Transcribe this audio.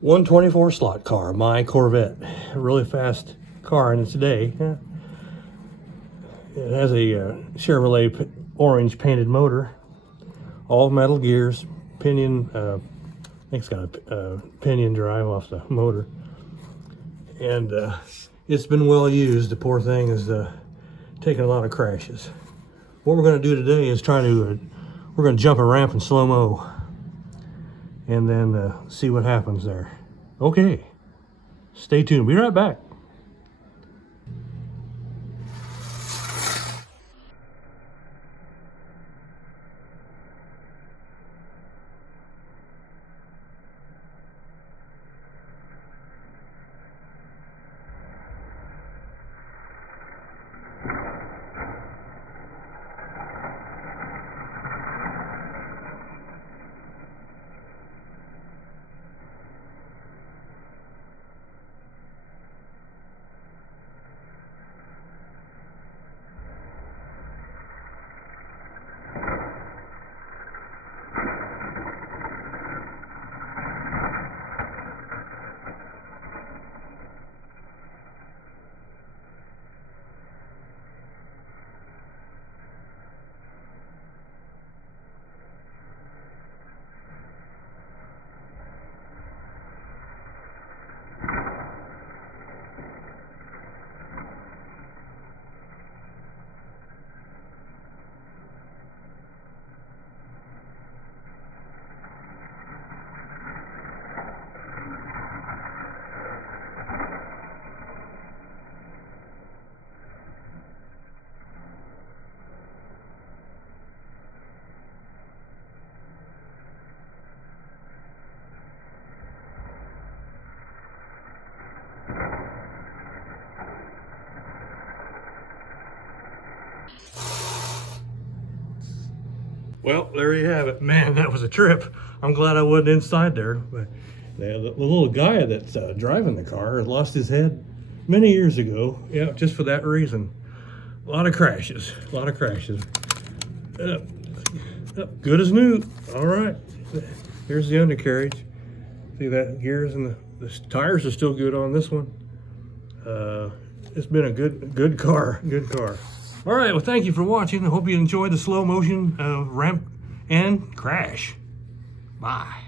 124 slot car, my Corvette. A really fast car in its day. It has a Chevrolet orange painted motor, all metal gears, pinion, I think it's got a pinion drive off the motor. And it's been well used. The poor thing is taking a lot of crashes. What we're going to do today is we're going to jump a ramp in slow-mo and then see what happens there. Okay, stay tuned. Be right back. Well, there you have it. Man, that was a trip. I'm glad I wasn't inside there. But the little guy that's driving the car lost his head many years ago. Yeah, just for that reason. A lot of crashes. A lot of crashes. Good as new. All right. Here's the undercarriage. See that gears and the tires are still good on this one. It's been a good car. Good car. All right, well, thank you for watching. I hope you enjoyed the slow motion ramp and crash. Bye.